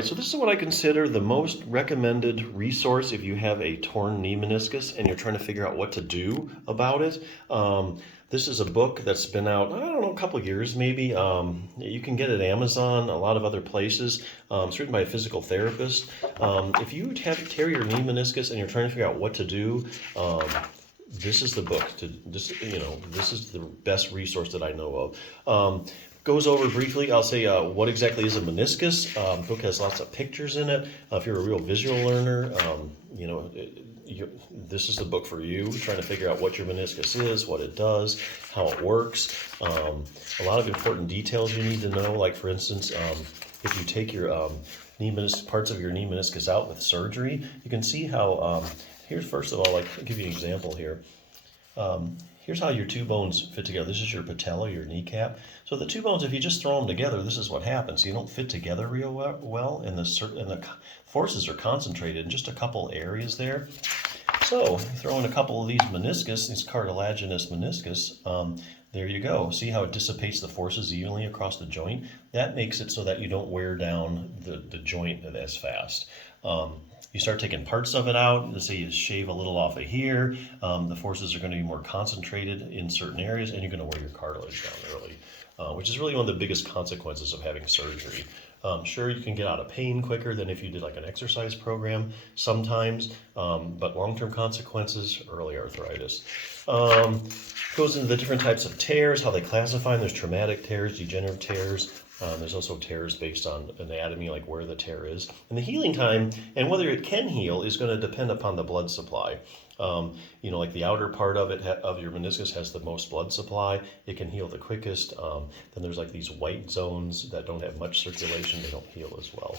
So this is what I consider the most recommended resource if you have a torn knee meniscus and you're trying to figure out what to do about it. This is a book that's been out, I don't know, a couple years maybe. You can get it at Amazon, a lot of other places. It's written by a physical therapist. If you tear your knee meniscus and you're trying to figure out what to do, this is the book. This is the best resource that I know of. Goes over briefly, I'll say what exactly is a meniscus. The book has lots of pictures in it. If you're a real visual learner, this is the book for you, trying to figure out what your meniscus is, what it does, how it works. A lot of important details you need to know, like for instance, if you take your parts of your knee meniscus out with surgery, you can see how, here's first of all, like I'll give you an example here. Here's how your two bones fit together. This is your patella, your kneecap. So the two bones, if you just throw them together, this is what happens. You don't fit together real well, and the forces are concentrated in just a couple areas there. So you throw in a couple of these meniscus, these cartilaginous meniscus, there you go. See how it dissipates the forces evenly across the joint? That makes it so that you don't wear down the joint as fast. You start taking parts of it out, let's say you shave a little off of here, the forces are going to be more concentrated in certain areas, and you're going to wear your cartilage down early, which is really one of the biggest consequences of having surgery. Sure, you can get out of pain quicker than if you did like an exercise program sometimes, but long-term consequences, early arthritis. Goes into the different types of tears, how they classify them. There's traumatic tears, degenerative tears. There's also tears based on anatomy, like where the tear is. And the healing time, and whether it can heal, is going to depend upon the blood supply. Like the outer part of it, of your meniscus has the most blood supply. It can heal the quickest. Then there's like these white zones that don't have much circulation. They don't heal as well.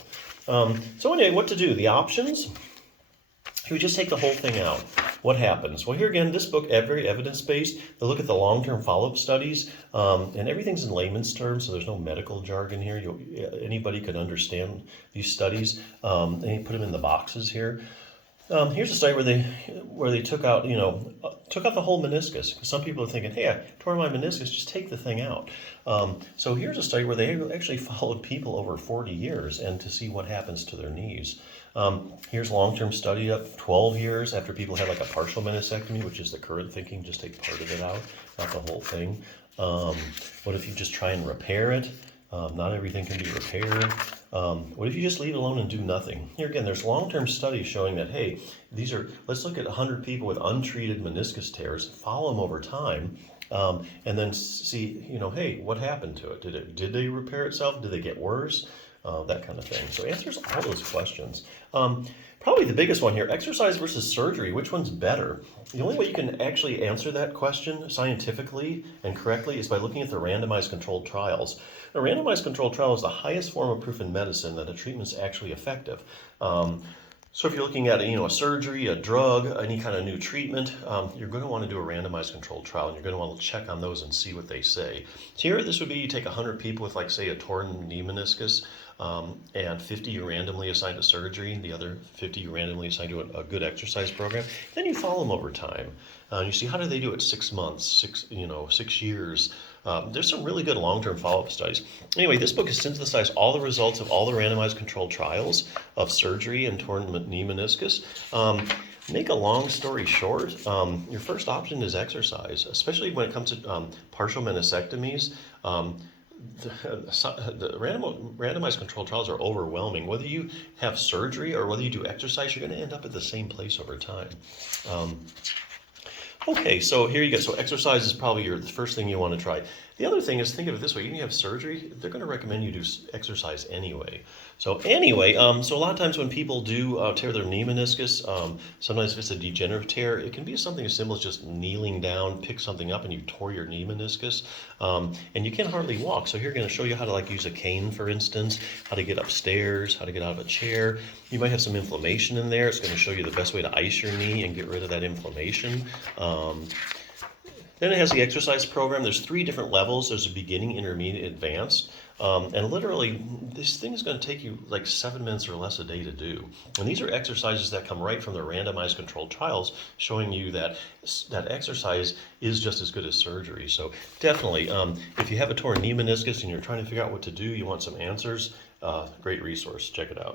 So anyway, what to do? The options. If we just take the whole thing out, what happens? Well, here again, this book, very evidence-based. They look at the long-term follow-up studies, and everything's in layman's terms, so there's no medical jargon here. Anybody could understand these studies. And you put them in the boxes here. Here's a study where they took out the whole meniscus. Some people are thinking, hey, I tore my meniscus, just take the thing out. So here's a study where they actually followed people over 40 years and to see what happens to their knees. Here's long-term study up 12 years after people had like a partial meniscectomy, which is the current thinking, just take part of it out, not the whole thing. What if you just try and repair it? Not everything can be repaired. What if you just leave it alone and do nothing? Here again, there's long-term studies showing that, hey, let's look at 100 people with untreated meniscus tears, follow them over time, and then see, hey, what happened to it? Did they repair itself? Did they get worse? That kind of thing. So answers all those questions. Probably the biggest one here, exercise versus surgery, which one's better? The only way you can actually answer that question scientifically and correctly is by looking at the randomized controlled trials. A randomized controlled trial is the highest form of proof in medicine that a treatment's actually effective. So if you're looking at a surgery, a drug, any kind of new treatment, you're going to want to do a randomized controlled trial, and you're going to want to check on those and see what they say. So here, this would be you take 100 people with, like, say, a torn knee meniscus, and 50 you randomly assign to surgery, the other 50 you randomly assign to a good exercise program. Then you follow them over time. You see how do they do it 6 months, 6 years. There's some really good long-term follow-up studies. Anyway, this book has synthesized all the results of all the randomized controlled trials of surgery and torn knee meniscus. Make a long story short, your first option is exercise, especially when it comes to partial meniscectomies. The randomized controlled trials are overwhelming. Whether you have surgery or whether you do exercise, you're going to end up at the same place over time. Okay, so here you go. So exercise is probably the first thing you want to try. The other thing is, think of it this way: even if you have surgery, they're going to recommend you do exercise anyway. So anyway, so a lot of times when people do tear their knee meniscus, sometimes if it's a degenerative tear, it can be something as simple as just kneeling down, pick something up, and you tore your knee meniscus, and you can hardly walk. So here, I'm going to show you how to use a cane, for instance, how to get upstairs, how to get out of a chair. You might have some inflammation in there. It's going to show you the best way to ice your knee and get rid of that inflammation. Then it has the exercise program. There's 3 different levels. There's a beginning, intermediate, advanced. And literally, this thing is going to take you like 7 minutes or less a day to do. And these are exercises that come right from the randomized controlled trials showing you that exercise is just as good as surgery. So definitely, if you have a torn knee meniscus and you're trying to figure out what to do, you want some answers, Great resource. Check it out.